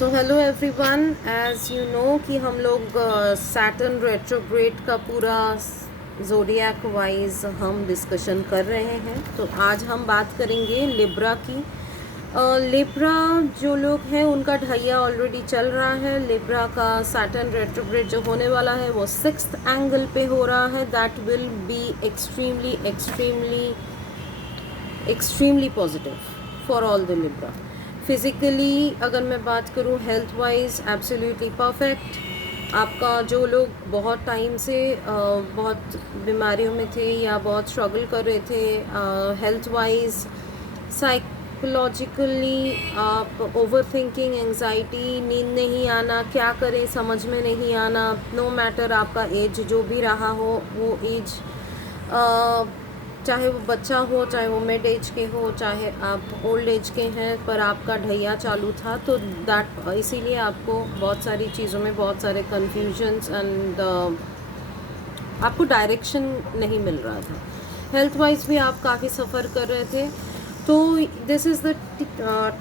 So hello everyone, as you know कि हम लोग सैटर्न रेट्रोग्रेड का पूरा ज़ोडिएक वाइज हम डिस्कशन कर रहे हैं। तो आज हम बात करेंगे लिब्रा की। लिब्रा जो लोग हैं उनका ढैया ऑलरेडी चल रहा है। लिब्रा का सैटर्न रेट्रोग्रेड जो होने वाला है वो 6th एंगल पे हो रहा है। That will be extremely extremely extremely positive for all the Libra. Physically अगर मैं बात करूँ, हेल्थ वाइज एब्सोल्युटली परफेक्ट। आपका जो लोग बहुत टाइम से बहुत बीमारियों में थे या बहुत स्ट्रगल कर रहे थे हेल्थ वाइज, साइकोलॉजिकली आप ओवर थिंकिंग, एंजाइटी, नींद नहीं आना, क्या करें समझ में नहीं आना, नो मैटर आपका एज जो भी रहा हो, वो एज चाहे वो बच्चा हो, चाहे वो मिड एज के हो, चाहे आप ओल्ड एज के हैं, पर आपका ढैया चालू था। तो दैट इसीलिए आपको बहुत सारी चीज़ों में बहुत सारे कन्फ्यूजन्स एंड आपको डायरेक्शन नहीं मिल रहा था। हेल्थ वाइज भी आप काफ़ी सफ़र कर रहे थे। तो दिस इज़ द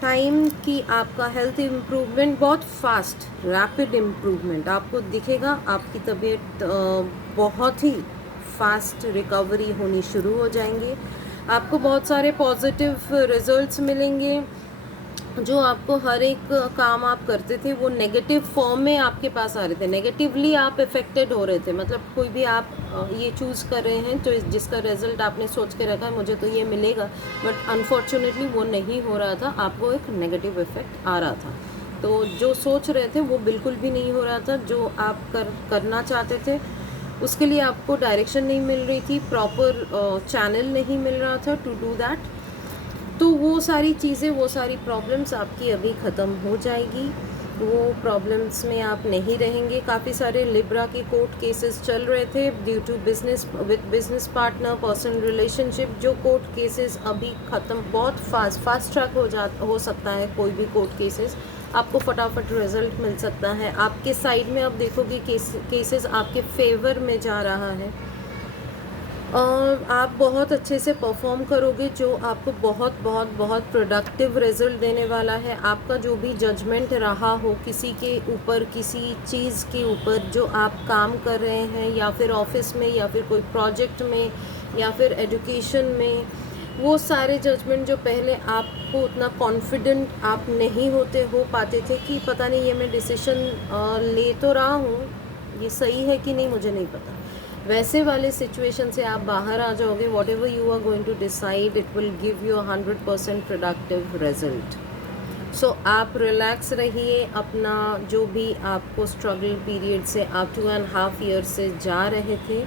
टाइम कि आपका हेल्थ इम्प्रूवमेंट बहुत फास्ट, रैपिड इम्प्रूवमेंट आपको दिखेगा। आपकी तबीयत बहुत ही फास्ट रिकवरी होनी शुरू हो जाएंगे। आपको बहुत सारे पॉजिटिव रिजल्ट्स मिलेंगे। जो आपको हर एक काम आप करते थे वो नेगेटिव फॉर्म में आपके पास आ रहे थे, नेगेटिवली आप इफ़ेक्टेड हो रहे थे। मतलब कोई भी आप ये चूज़ कर रहे हैं तो जिसका रिजल्ट आपने सोच के रखा है मुझे तो ये मिलेगा, बट अनफॉर्चुनेटली वो नहीं हो रहा था, आपको एक नेगेटिव इफ़ेक्ट आ रहा था। तो जो सोच रहे थे वो बिल्कुल भी नहीं हो रहा था। जो आप करना चाहते थे उसके लिए आपको डायरेक्शन नहीं मिल रही थी, प्रॉपर चैनल नहीं मिल रहा था टू डू दैट। तो वो सारी चीज़ें, वो सारी प्रॉब्लम्स आपकी अभी ख़त्म हो जाएगी। वो प्रॉब्लम्स में आप नहीं रहेंगे। काफ़ी सारे लिब्रा के कोर्ट केसेस चल रहे थे due to business with business partner, personal relationship. जो कोर्ट केसेस अभी ख़त्म, बहुत फास्ट ट्रैक हो सकता है। कोई भी कोर्ट केसेस आपको फटाफट रिजल्ट मिल सकता है। आपके साइड में आप देखोगे केसेस आपके फेवर में जा रहा है और आप बहुत अच्छे से परफॉर्म करोगे, जो आपको बहुत बहुत बहुत प्रोडक्टिव रिजल्ट देने वाला है। आपका जो भी जजमेंट रहा हो किसी के ऊपर, किसी चीज़ के ऊपर जो आप काम कर रहे हैं, या फिर ऑफिस में, या फिर कोई प्रोजेक्ट में, या फिर एजुकेशन में, वो सारे जजमेंट जो पहले आपको उतना कॉन्फिडेंट आप नहीं हो पाते थे कि पता नहीं ये मैं डिसीजन ले तो रहा हूँ, ये सही है कि नहीं मुझे नहीं पता, वैसे वाले सिचुएशन से आप बाहर आ जाओगे। Whatever you are going to decide, it will give you 100% productive result. So आप रिलैक्स रहिए। अपना जो भी आपको स्ट्रगल पीरियड से आप 2.5 ईयर से जा रहे थे,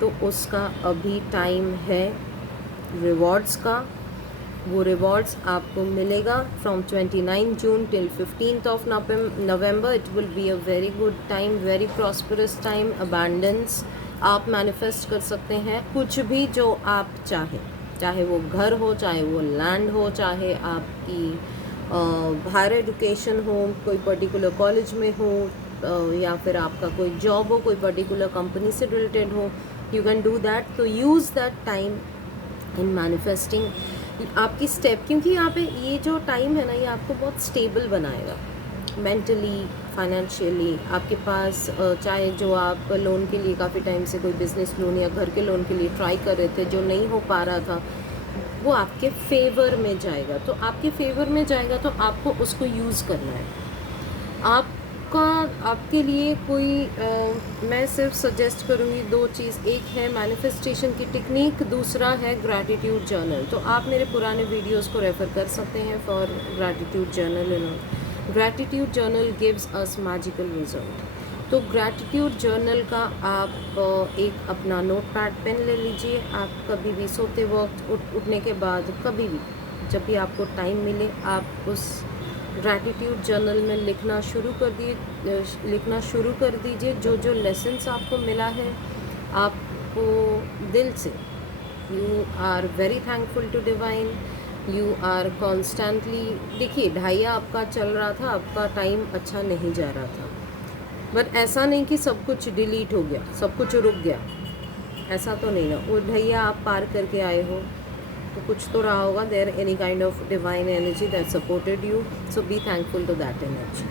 तो उसका अभी टाइम है रिवॉर्ड्स का। वो रिवॉर्ड्स आपको मिलेगा from 29 June till 15th of November. It will be a very good time, very prosperous time. Abundance आप मैनिफेस्ट कर सकते हैं, कुछ भी जो आप चाहें, चाहे वो घर हो, चाहे वो लैंड हो, चाहे आपकी हायर एजुकेशन हो, कोई पर्टिकुलर कॉलेज में हो, या फिर आपका कोई जॉब हो, कोई पर्टिकुलर कंपनी से रिलेटेड हो, यू कैन डू दैट। तो use that time in manifesting आपकी स्टेप, क्योंकि यहाँ पे ये जो टाइम है ना, ये आपको बहुत स्टेबल बनाएगा मेंटली, फाइनेंशियली। आपके पास चाहे जो आप लोन के लिए काफ़ी टाइम से कोई बिज़नेस लोन या घर के लोन के लिए ट्राई कर रहे थे, जो नहीं हो पा रहा था, वो आपके फेवर में जाएगा। तो आपके फेवर में जाएगा तो आपको उसको यूज़ करना है। आपके लिए कोई मैं सिर्फ सजेस्ट करूँगी 2 चीज़। एक है मैनिफेस्टेशन की टेक्निक, दूसरा है ग्रैटिट्यूड जर्नल। तो आप मेरे पुराने वीडियोस को रेफ़र कर सकते हैं for gratitude journal. Gratitude journal gives us magical result. तो ग्रैटिट्यूड जर्नल का आप एक अपना नोट पैड पेन ले लीजिए। आप कभी भी सोते वक्त, उठने के बाद, कभी भी जब भी आपको टाइम मिले, आप उस ग्रैटिट्यूड जर्नल में लिखना शुरू कर दीजिए। जो जो लेसन्स आपको मिला है, आपको दिल से, you are very thankful to divine, you are constantly. देखिए, ढैया आपका चल रहा था, आपका टाइम अच्छा नहीं जा रहा था, बट ऐसा नहीं कि सब कुछ डिलीट हो गया, सब कुछ रुक गया, ऐसा तो नहीं ना। वो ढैया आप पार करके आए हो, आपको कुछ तो रहा होगा, there any kind of divine energy that supported you, so be thankful to that energy.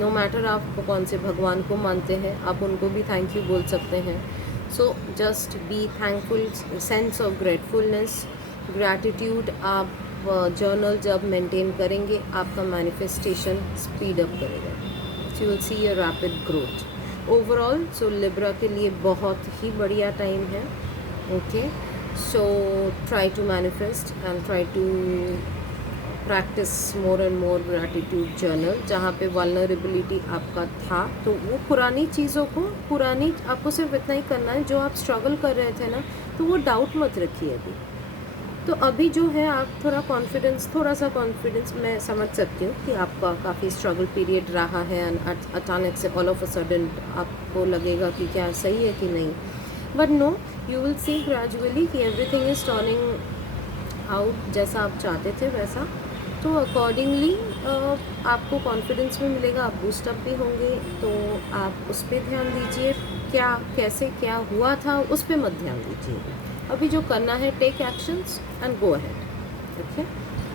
No matter आप कौन से भगवान को मानते हैं, आप उनको भी थैंक यू बोल सकते हैं। So just be thankful, sense of gratefulness, gratitude. आप जर्नल जब मेंटेन करेंगे आपका मैनिफेस्टेशन स्पीड अप करेगा, so you will see a rapid growth overall. So Libra के लिए बहुत ही बढ़िया टाइम है। Okay, so try to manifest and try to practice more and more gratitude journal. जहाँ पे वल्नरेबिलिटी आपका था तो वो पुरानी चीज़ों को, पुरानी आपको सिर्फ इतना ही करना है, जो आप स्ट्रगल कर रहे थे ना, तो वो डाउट मत रखिए अभी। तो अभी जो है आप थोड़ा कॉन्फिडेंस, थोड़ा सा कॉन्फिडेंस, मैं समझ सकती हूँ कि आपका काफ़ी स्ट्रगल पीरियड रहा है एंड अचानक से ऑल ऑफ अ सडन आपको लगेगा कि क्या सही है कि नहीं, but no, you will see gradually कि एवरीथिंग इज़ टर्निंग आउट जैसा आप चाहते थे वैसा। तो अकॉर्डिंगली आपको कॉन्फिडेंस भी मिलेगा, आप बूस्टअप भी होंगे। तो आप उस पर ध्यान दीजिए, क्या कैसे क्या हुआ था उस पर मत ध्यान दीजिए। अभी जो करना है, take actions and go ahead. Okay,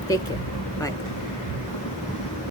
take care, bye.